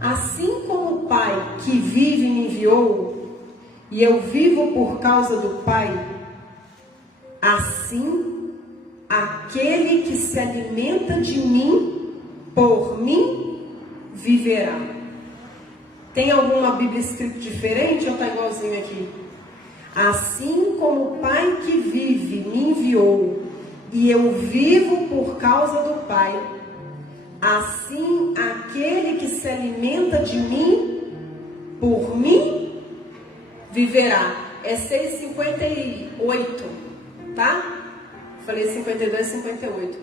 Assim como o Pai que vive me enviou, e eu vivo por causa do Pai, assim aquele que se alimenta de mim, por mim, viverá. Tem alguma Bíblia escrita diferente ou está igualzinho aqui? Assim como o Pai que vive me enviou, e eu vivo por causa do Pai, assim aquele que se alimenta de mim, por mim, viverá. É 6,58, tá? Falei 52, 58.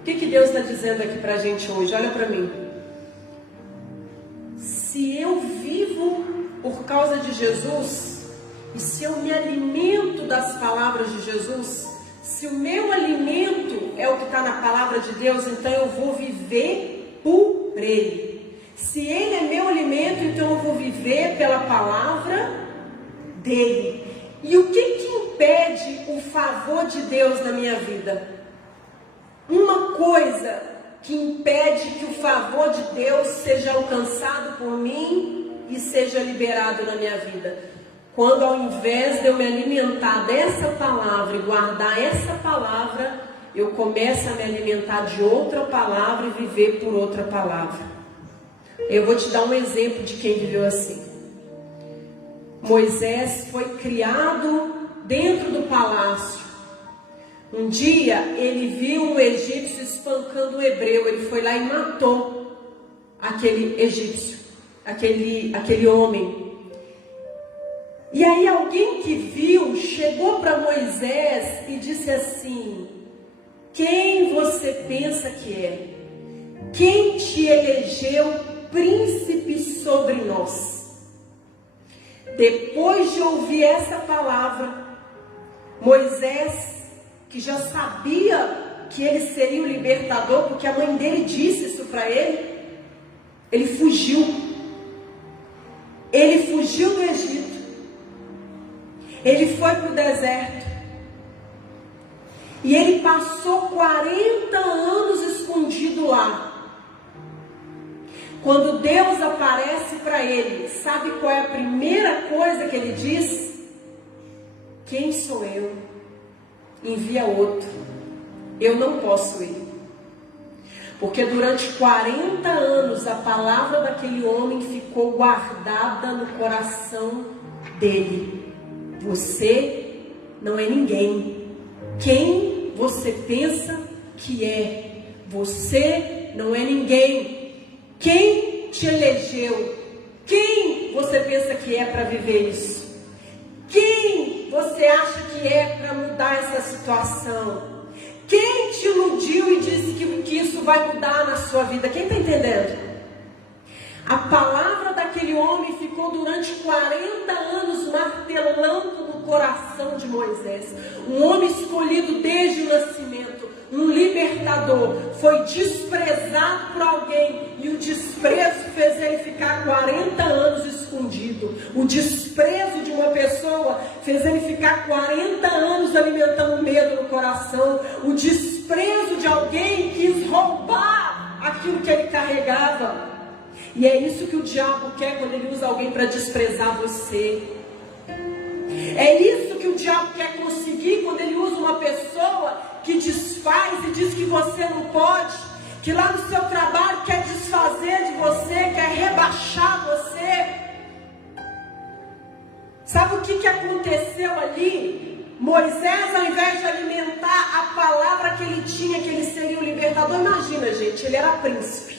O que Deus está dizendo aqui pra gente hoje? Olha pra mim. Se eu vivo por causa de Jesus, e se eu me alimento das palavras de Jesus, se o meu alimento é o que está na palavra de Deus, então eu vou viver por Ele. Se Ele é meu alimento, então eu vou viver pela palavra dEle. E o que impede o favor de Deus na minha vida? Uma coisa que impede que o favor de Deus seja alcançado por mim e seja liberado na minha vida. Quando ao invés de eu me alimentar dessa palavra e guardar essa palavra, eu começo a me alimentar de outra palavra e viver por outra palavra. Eu vou te dar um exemplo de quem viveu assim. Moisés foi criado dentro do palácio. Um dia ele viu um egípcio espancando um hebreu. Ele foi lá e matou aquele egípcio, aquele homem. E aí alguém que viu chegou para Moisés e disse assim: quem você pensa que é? Quem te elegeu príncipe sobre nós? Depois de ouvir essa palavra, Moisés, que já sabia que ele seria o libertador, porque a mãe dele disse isso para ele, ele fugiu. Ele fugiu do Egito. Ele foi para o deserto. E ele passou 40 anos escondido lá. Quando Deus aparece para ele, sabe qual é a primeira coisa que ele diz? Quem sou eu? Envia outro. Eu não posso ir. Porque durante 40 anos a palavra daquele homem ficou guardada no coração dele. Você não é ninguém. Quem você pensa que é? Você não é ninguém. Quem te elegeu? Quem você pensa que é para viver isso? Quem você acha que é para mudar essa situação? Quem te iludiu e disse que isso vai mudar na sua vida? Quem está entendendo? A palavra daquele homem ficou durante 40 anos martelando no coração de Moisés. Um homem escolhido desde o nascimento, um libertador, foi desprezado por alguém e o desprezo fez ele ficar 40 anos escondido. O desprezo de uma pessoa fez ele ficar 40 anos alimentando medo no coração. O desprezo de alguém quis roubar aquilo que ele carregava. E é isso que o diabo quer quando ele usa alguém para desprezar você. É isso que o diabo quer conseguir quando ele usa uma pessoa que desfaz e diz que você não pode, que lá no seu trabalho quer desfazer de você, quer rebaixar você. Sabe o que aconteceu ali? Moisés, ao invés de alimentar a palavra que ele tinha, que ele seria o libertador, imagina, gente, ele era príncipe.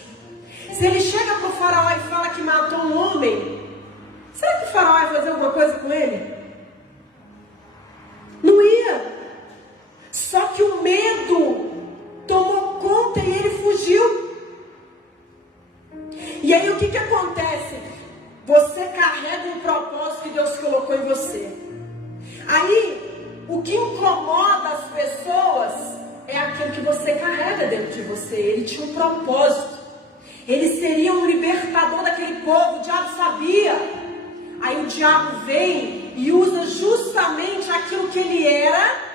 Se ele chega para o faraó e fala que matou um homem, será que o faraó vai fazer alguma coisa com ele? Não ia. Só que o medo tomou conta e ele fugiu. E aí o que acontece? Você carrega um propósito que Deus colocou em você. Aí o que incomoda as pessoas é aquilo que você carrega dentro de você. Ele tinha um propósito. Ele seria um libertador daquele povo. O diabo sabia. Aí o diabo vem e usa justamente aquilo que ele era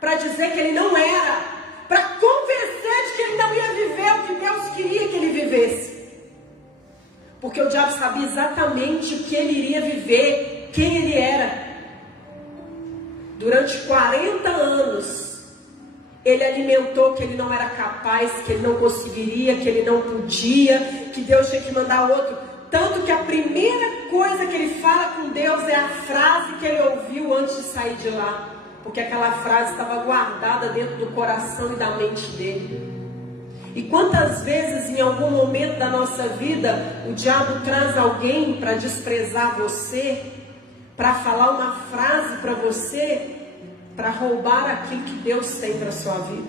para dizer que ele não era, para convencer de que ele não ia viver o que Deus queria que ele vivesse. Porque o diabo sabia exatamente o que ele iria viver, quem ele era. Durante 40 anos, ele alimentou que ele não era capaz, que ele não conseguiria, que ele não podia, que Deus tinha que mandar outro. Tanto que a primeira coisa que ele fala com Deus é a frase que ele ouviu antes de sair de lá. Porque aquela frase estava guardada dentro do coração e da mente dele. E quantas vezes em algum momento da nossa vida o diabo traz alguém para desprezar você, para falar uma frase para você, para roubar aquilo que Deus tem para a sua vida.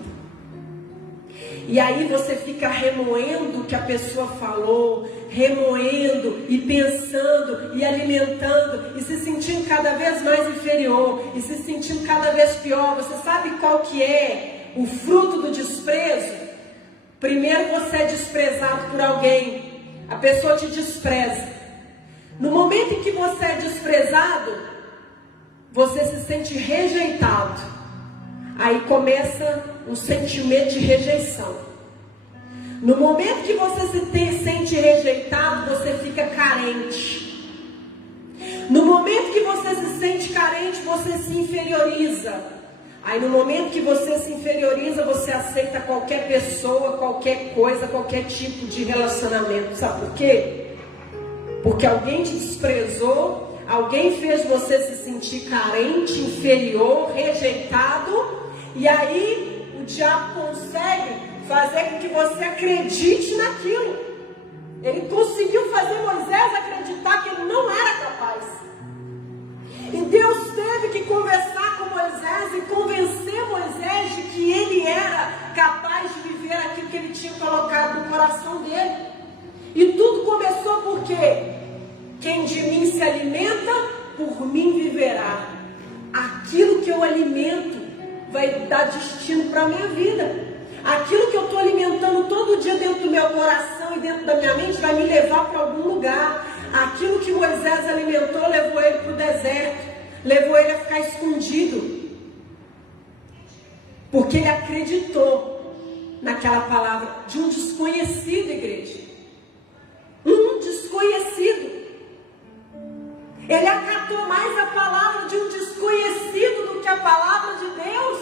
E aí você fica remoendo o que a pessoa falou, remoendo e pensando e alimentando e se sentindo cada vez mais inferior e se sentindo cada vez pior. Você sabe qual que é o fruto do desprezo? Primeiro você é desprezado por alguém, a pessoa te despreza. No momento em que você é desprezado, você se sente rejeitado. Aí começa um sentimento de rejeição. No momento que você se sente rejeitado, você fica carente. No momento que você se sente carente, você se inferioriza. Aí no momento que você se inferioriza, você aceita qualquer pessoa, qualquer coisa, qualquer tipo de relacionamento. Sabe por quê? Porque alguém te desprezou, alguém fez você se sentir carente, inferior, rejeitado. E aí o diabo consegue fazer com que você acredite naquilo. Ele conseguiu fazer Moisés acreditar que ele não era capaz. E Deus teve que conversar com Moisés e convencer Moisés de que ele era capaz de viver aquilo que ele tinha colocado no coração dele. E tudo começou porque quem de mim se alimenta, por mim viverá. Aquilo que eu alimento vai dar destino para a minha vida. Aquilo que eu estou alimentando todo dia dentro do meu coração e dentro da minha mente vai me levar para algum lugar. Aquilo que Moisés alimentou levou ele para o deserto, levou ele a ficar escondido, porque ele acreditou naquela palavra de um desconhecido, igreja. Um desconhecido. Ele acatou mais a palavra de um desconhecido do que a palavra de Deus.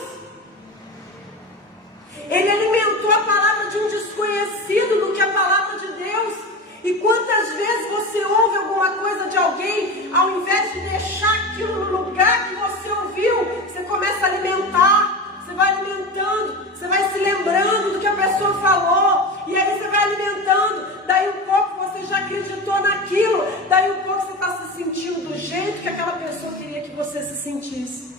Ele alimentou a palavra de um desconhecido do que a palavra de Deus. E quantas vezes você ouve alguma coisa de alguém, ao invés de deixar aquilo no lugar que você ouviu, você começa a alimentar, você vai alimentando, você vai se lembrando do que a pessoa falou, e aí você vai alimentando, daí um pouco você já acreditou naquilo, daí um pouco você está se sentindo do jeito que aquela pessoa queria que você se sentisse.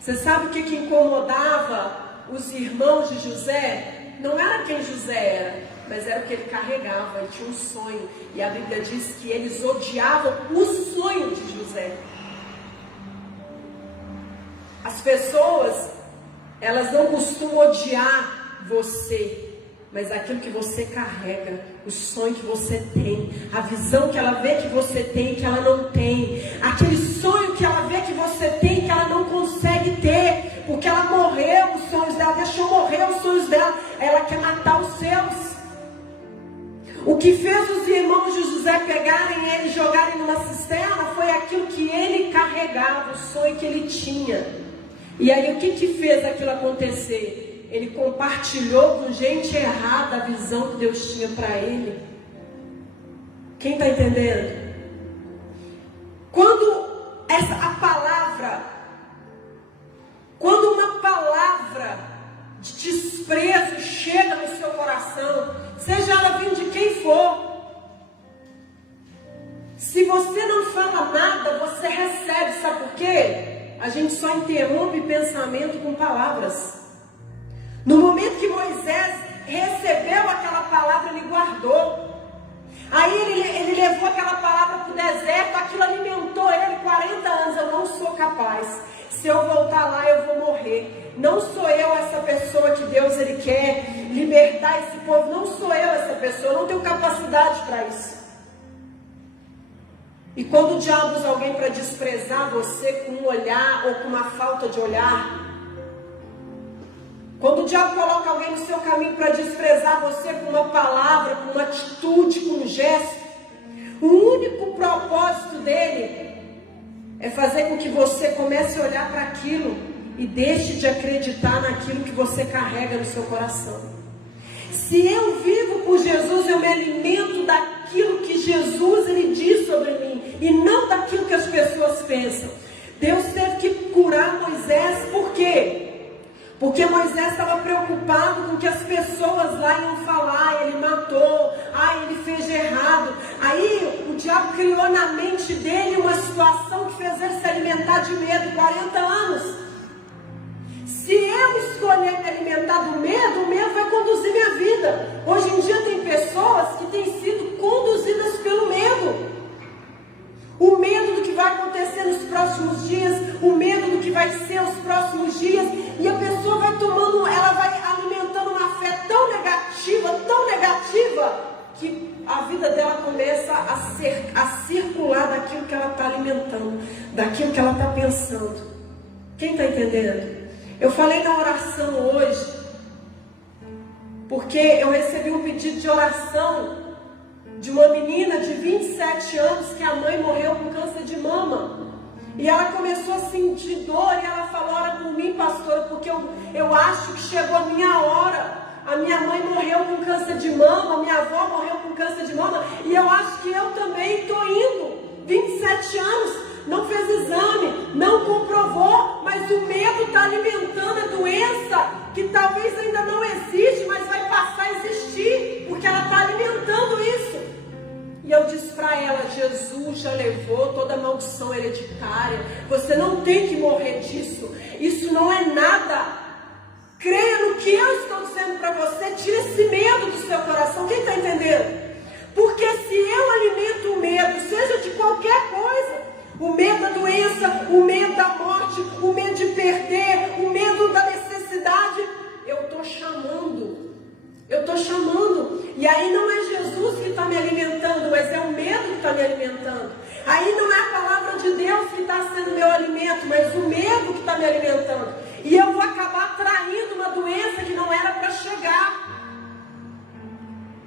Você sabe o que incomodava os irmãos de José? Não era quem José era, mas era o que ele carregava. Ele tinha um sonho, e a Bíblia diz que eles odiavam o sonho de José. As pessoas, elas não costumam odiar você, mas aquilo que você carrega, o sonho que você tem, a visão que ela vê que você tem e que ela não tem, aquele sonho que ela vê que você tem e que ela não consegue ter, porque ela morreu os sonhos dela, deixou morrer os sonhos dela, ela quer matar os seus. O que fez os irmãos de José pegarem ele e jogarem numa cisterna foi aquilo que ele carregava, o sonho que ele tinha. E aí o que fez aquilo acontecer? Ele compartilhou com gente errada a visão que Deus tinha para ele. Quem está entendendo? Quando uma palavra de desprezo chega no seu coração, seja ela vindo de quem for, se você não fala nada, você recebe. Sabe por quê? A gente só interrompe pensamento com palavras. No momento que Moisés recebeu aquela palavra, ele guardou. Aí ele levou aquela palavra para o deserto, aquilo alimentou ele 40 anos. Eu não sou capaz. Se eu voltar lá, eu vou morrer. Não sou eu essa pessoa que Deus ele quer libertar esse povo. Não sou eu essa pessoa, eu não tenho capacidade para isso. E quando o diabo usa alguém para desprezar você com um olhar ou com uma falta de olhar, quando o diabo coloca alguém no seu caminho para desprezar você com uma palavra, com uma atitude, com um gesto, O único propósito dele é fazer com que você comece a olhar para aquilo e deixe de acreditar naquilo que você carrega no seu coração. Se eu vivo por Jesus, eu me alimento daquilo que Jesus ele diz sobre mim e não daquilo que as pessoas pensam. Deus teve que curar Moisés, por quê? Porque Moisés estava preocupado com o que as pessoas lá iam falar. Ele matou, ele fez de errado. Aí o diabo criou na mente dele uma situação que fez ele se alimentar de medo 40 anos. Se eu escolher me alimentar do medo, o medo vai conduzir minha vida. Hoje em dia tem pessoas que têm sido conduzidas pelo medo. O medo do que vai acontecer nos próximos dias, o medo do que vai ser os próximos dias, e a pessoa vai tomando, ela vai alimentando uma fé tão negativa, que a vida dela começa a circular daquilo que ela está alimentando, daquilo que ela está pensando. Quem está entendendo? Eu falei na oração hoje, porque eu recebi um pedido de oração de uma menina de 27 anos que a mãe morreu com câncer de mama. E ela começou a sentir dor e ela falou: ora por mim, pastora, porque eu acho que chegou a minha hora. A minha mãe morreu com câncer de mama, a minha avó morreu com câncer de mama, e eu acho que eu também estou indo. 27 anos, não fez exame, não comprovou, mas o medo está alimentando a doença que talvez ainda não existe, mas vai passar a existir, porque ela está alimentando isso. E eu disse para ela: Jesus já levou toda a maldição hereditária, você não tem que morrer disso, isso não é nada. Creia no que eu estou dizendo para você, tira esse medo do seu coração. Quem está entendendo? Porque se eu alimento o medo, seja de qualquer coisa, o medo da doença, o medo da morte, o medo de perder, o medo da necessidade, eu estou chamando. E aí não é Jesus que está me alimentando, mas é o medo que está me alimentando. Aí não é a palavra de Deus que está sendo meu alimento, mas o medo que está me alimentando. E eu vou acabar atraindo uma doença que não era para chegar.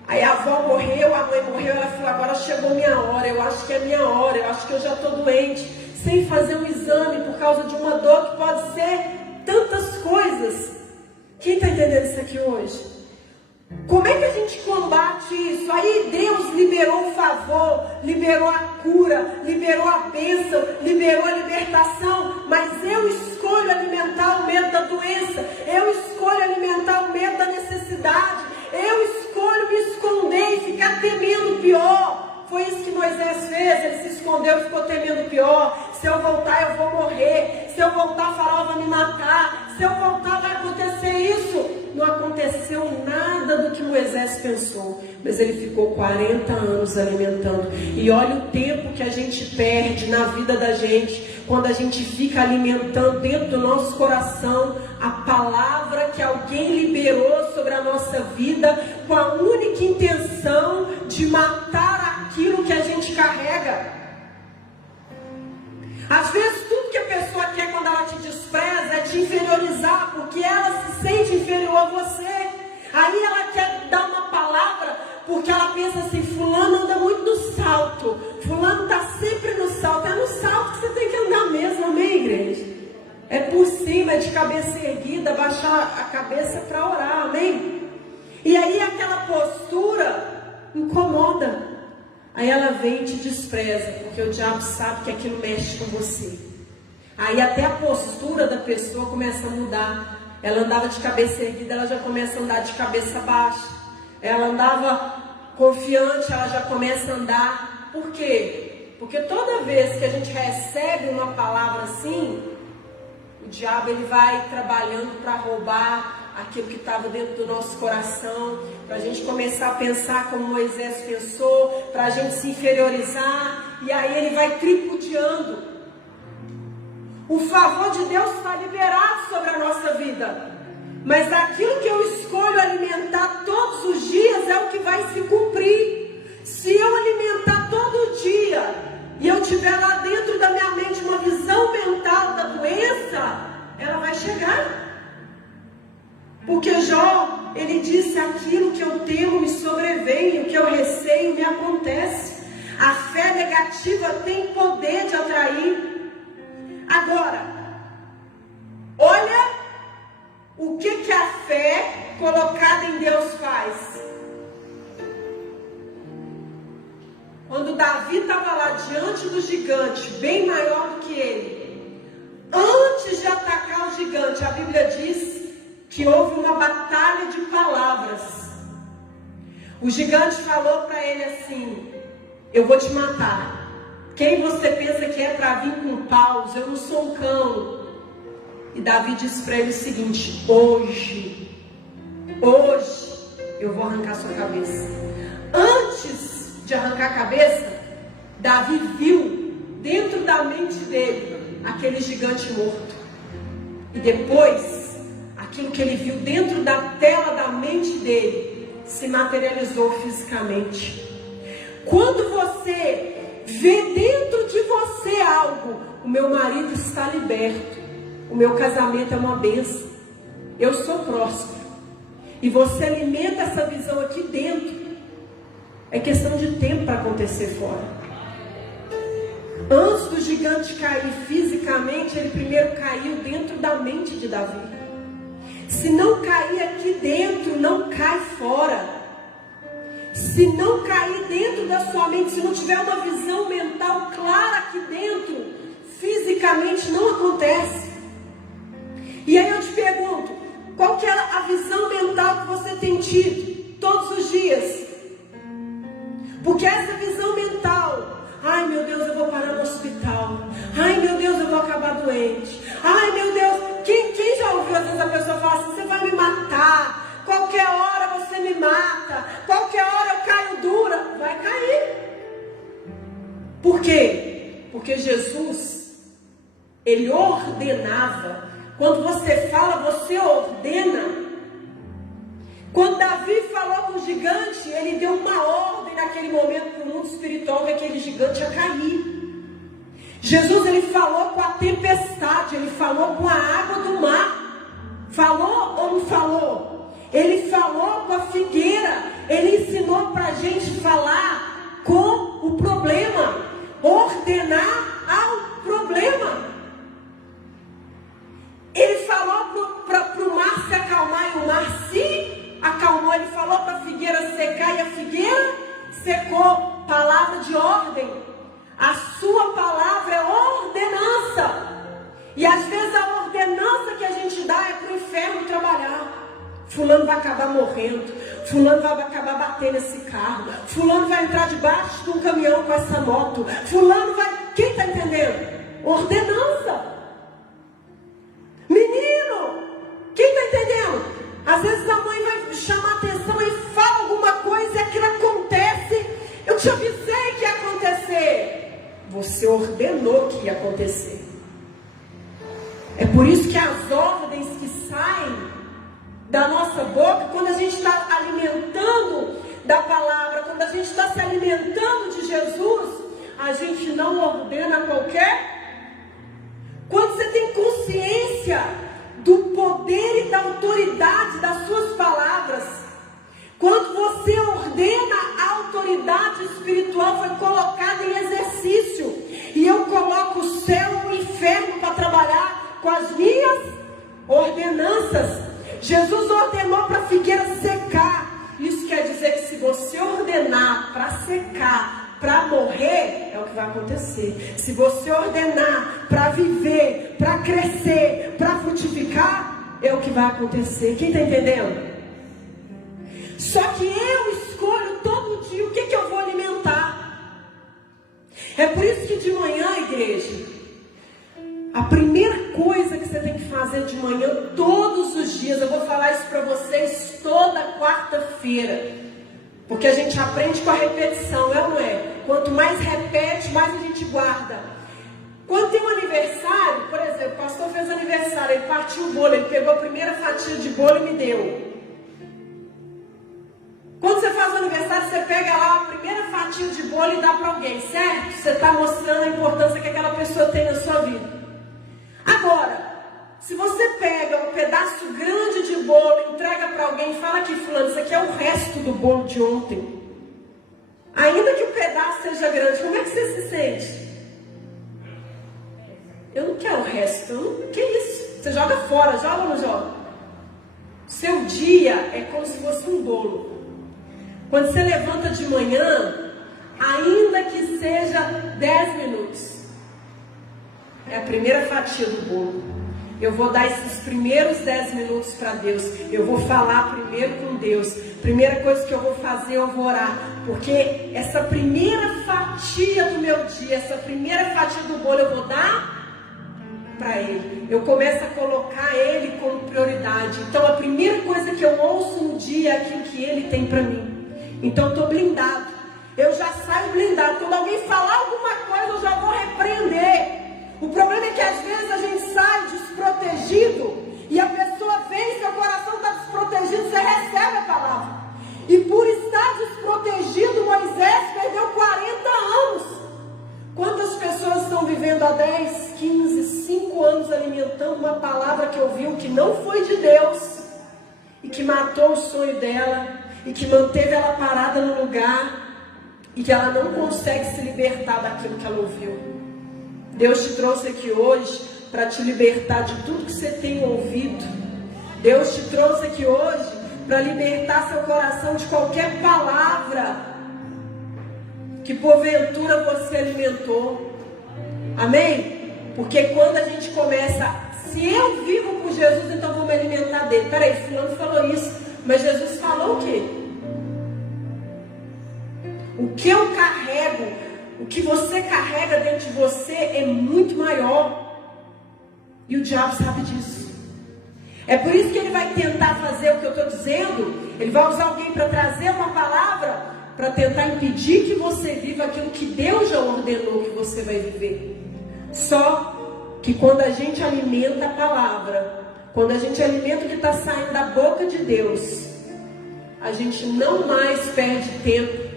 Aí a avó morreu, a mãe morreu, ela falou: agora chegou minha hora, eu acho que é minha hora, eu acho que eu já estou doente, sem fazer um exame por causa de uma dor que pode ser tantas coisas. Quem está entendendo isso aqui hoje? Como é que a gente combate isso? Aí Deus liberou o favor, liberou a cura, liberou a bênção, liberou a libertação, mas eu escolho alimentar o medo da doença, eu escolho alimentar o medo da necessidade, eu escolho me esconder e ficar temendo o pior. Foi isso que Moisés fez, ele se escondeu e ficou temendo o pior. Se eu voltar eu vou morrer, se eu voltar Faraó vai me matar, se eu voltar vai acontecer isso. Não aconteceu nada do que Moisés pensou, mas ele ficou 40 anos alimentando. E olha o tempo que a gente perde na vida da gente, quando a gente fica alimentando dentro do nosso coração a palavra que alguém liberou sobre a nossa vida, com a única intenção de matar aquilo que a gente carrega. Às vezes tudo que a pessoa quer quando ela te despreza é te inferiorizar, porque ela se sente inferior a você. Aí ela quer dar uma palavra, porque ela pensa assim: fulano anda muito no salto, fulano está sempre no salto. É no salto que você tem que andar mesmo, amém, igreja? É por cima, é de cabeça erguida, baixar a cabeça para orar, amém? E aí aquela postura incomoda. Aí ela vem e te despreza, porque o diabo sabe que aquilo mexe com você. Aí até a postura da pessoa começa a mudar. Ela andava de cabeça erguida, ela já começa a andar de cabeça baixa. Ela andava confiante, ela já começa a andar. Por quê? Porque toda vez que a gente recebe uma palavra assim, o diabo ele vai trabalhando para roubar aquilo que estava dentro do nosso coração, para a gente começar a pensar como Moisés pensou, para a gente se inferiorizar, e aí ele vai tripudiando. O favor de Deus está liberado sobre a nossa vida, mas aquilo que eu escolho alimentar todos os dias é o que vai se cumprir. Se eu alimentar todo dia, e eu tiver lá dentro da minha mente uma visão mental da doença, ela vai chegar. Porque Jó, ele disse: aquilo que eu temo me sobrevém, o que eu receio me acontece. A fé negativa tem poder de atrair. Agora, olha o que a fé colocada em Deus faz. Quando Davi estava lá diante do gigante, bem maior do que ele, antes de atacar o gigante, a Bíblia diz que houve uma batalha de palavras. O gigante falou para ele assim: eu vou te matar. Quem você pensa que é para vir com paus? Eu não sou um cão. E Davi disse para ele o seguinte: hoje eu vou arrancar sua cabeça. Antes de arrancar a cabeça, Davi viu dentro da mente dele aquele gigante morto. E depois, aquilo que ele viu dentro da tela da mente dele se materializou fisicamente. Quando você vê dentro de você algo, o meu marido está liberto, o meu casamento é uma bênção, eu sou próspero, e você alimenta essa visão aqui dentro, é questão de tempo para acontecer fora. Antes do gigante cair fisicamente, ele primeiro caiu dentro da mente de Davi. Se não cair aqui dentro, não cai fora. Se não cair dentro da sua mente, se não tiver uma visão mental clara aqui dentro, fisicamente não acontece. E aí eu te pergunto, qual que é a visão mental que você tem tido todos os dias? Porque essa visão mental, ai meu Deus, eu vou parar no hospital, ai meu Deus, eu vou acabar doente, ai meu Deus, quem já ouviu às vezes a pessoa falar assim: você vai me matar, qualquer hora você me mata, qualquer hora eu caio dura? Vai cair. Por quê? Porque Jesus, ele ordenava. Quando você fala, você ordena. Quando Davi falou com o gigante, ele deu uma ordem naquele momento para o mundo espiritual que aquele gigante ia cair. Jesus, ele falou com a tempestade, ele falou com a água do mar. Falou ou não falou? Ele falou com a figueira. Ele ensinou para a gente falar com o problema, ordenar ao problema. Ele falou para o mar se acalmar e o mar se acalmou. Ele falou para a figueira secar e a figueira secou. Palavra de ordem. A sua palavra é ordenança. E às vezes a ordenança que a gente dá é para o inferno trabalhar. Fulano vai acabar morrendo. Fulano vai acabar batendo esse carro. Fulano vai entrar debaixo de um caminhão com essa moto. Fulano vai... Quem está entendendo? Ordenança. Menino, quem está entendendo? Às vezes a mãe vai chamar atenção e fala alguma coisa e aquilo acontece. Eu te avisei que ia acontecer. Você ordenou que ia acontecer. É por isso que as ordens que saem da nossa boca, quando a gente está alimentando da palavra, quando a gente está se alimentando de Jesus, a gente não ordena qualquer. Quando você tem consciência do poder e da autoridade das suas palavras, quando você ordena, a autoridade espiritual foi colocada em exercício. E eu coloco o céu e o inferno para trabalhar com as minhas ordenanças. Jesus ordenou para a figueira secar. Isso quer dizer que se você ordenar para secar, para morrer, é o que vai acontecer. Se você ordenar para viver, para crescer, para frutificar, é o que vai acontecer. Quem está entendendo? Só que eu escolho todo dia o que eu vou alimentar. É por isso que de manhã, igreja, a primeira coisa que você tem que fazer de manhã, todos os dias, eu vou falar isso para vocês toda quarta-feira, porque a gente aprende com a repetição, é ou não é? Quanto mais repete, mais a gente guarda. Quando tem um aniversário, por exemplo, o pastor fez aniversário, ele partiu o bolo, ele pegou a primeira fatia de bolo e me deu. Quando você faz o aniversário, você pega lá a primeira fatia de bolo e dá para alguém, certo? Você está mostrando a importância que aquela pessoa tem na sua vida. Agora, se você pega um pedaço grande de bolo, entrega para alguém e fala aqui, fulano, isso aqui é o resto do bolo de ontem. Ainda que o pedaço seja grande, como é que você se sente? resto. Que isso? Você joga fora, joga ou não joga? Seu dia é como se fosse um bolo. Quando você levanta de manhã, ainda que seja 10 minutos, é a primeira fatia do bolo. Eu vou dar esses primeiros 10 minutos para Deus. Eu vou falar primeiro com Deus. Primeira coisa que eu vou fazer, eu vou orar. Porque essa primeira fatia do meu dia, essa primeira fatia do bolo, eu vou dar para Ele. Eu começo a colocar Ele como prioridade. Então a primeira coisa que eu ouço no dia é aquilo que Ele tem para mim. Então eu estou blindado. Eu já saio blindado. Quando alguém falar alguma coisa, eu já vou repreender. O problema é que às vezes a gente sai desprotegido e a pessoa vem, seu coração está desprotegido, você recebe a palavra. E por estar desprotegido, Moisés perdeu 40 anos. Quantas pessoas estão vivendo há 10, 15, 5 anos alimentando uma palavra que ouviu que não foi de Deus e que matou o sonho dela e que manteve ela parada no lugar e que ela não consegue se libertar daquilo que ela ouviu? Deus te trouxe aqui hoje para te libertar de tudo que você tem ouvido. Deus te trouxe aqui hoje para libertar seu coração de qualquer palavra que porventura você alimentou. Amém? Porque quando a gente começa, se eu vivo por Jesus, então vou me alimentar dele. Peraí, fulano falou isso, mas Jesus falou o quê? O que eu carrego, o que você carrega dentro de você é muito maior. E o diabo sabe disso. É por isso que ele vai tentar fazer o que eu estou dizendo. Ele vai usar alguém para trazer uma palavra para tentar impedir que você viva aquilo que Deus já ordenou que você vai viver. Só que quando a gente alimenta a palavra, quando a gente alimenta o que está saindo da boca de Deus, a gente não mais perde tempo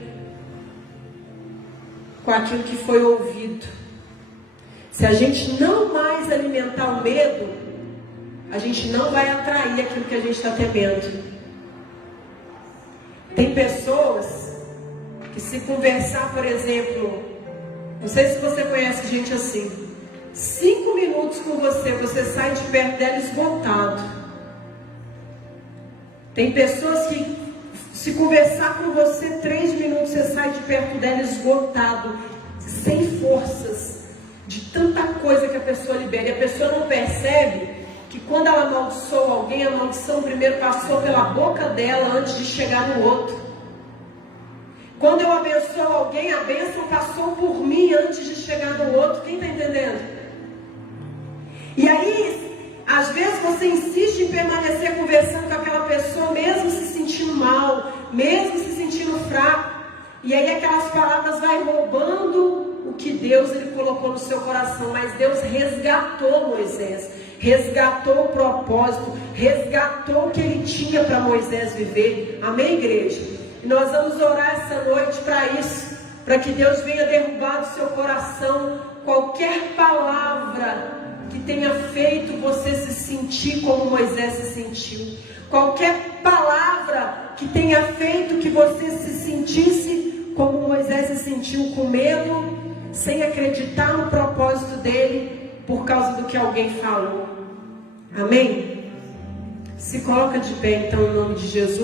com aquilo que foi ouvido. Se a gente não mais alimentar o medo, a gente não vai atrair aquilo que a gente está temendo. Tem pessoas que, se conversar, por exemplo, não sei se você conhece gente assim, 5 minutos com você, você sai de perto dela esgotado. Tem pessoas que, se conversar com você 3 minutos, você sai de perto dela esgotado, sem forças, de tanta coisa que a pessoa libera. E a pessoa não percebe que quando ela amaldiçoa alguém, a maldição primeiro passou pela boca dela antes de chegar no outro. Quando eu abençoo alguém, a bênção passou por mim antes de chegar no outro. Quem está entendendo? E aí, às vezes você insiste em permanecer conversando com aquela pessoa, mesmo se sentindo mal, mesmo se sentindo fraco. E aí aquelas palavras vai roubando o que Deus ele colocou no seu coração. Mas Deus resgatou Moisés, resgatou o propósito, resgatou o que ele tinha para Moisés viver. Amém, igreja? E nós vamos orar essa noite para isso, para que Deus venha derrubar do seu coração qualquer palavra que tenha feito você se sentir como Moisés se sentiu. Qualquer palavra que tenha feito que você se sentisse como Moisés se sentiu, com medo, sem acreditar no propósito dele, por causa do que alguém falou. Amém? Se coloca de pé então, em nome de Jesus.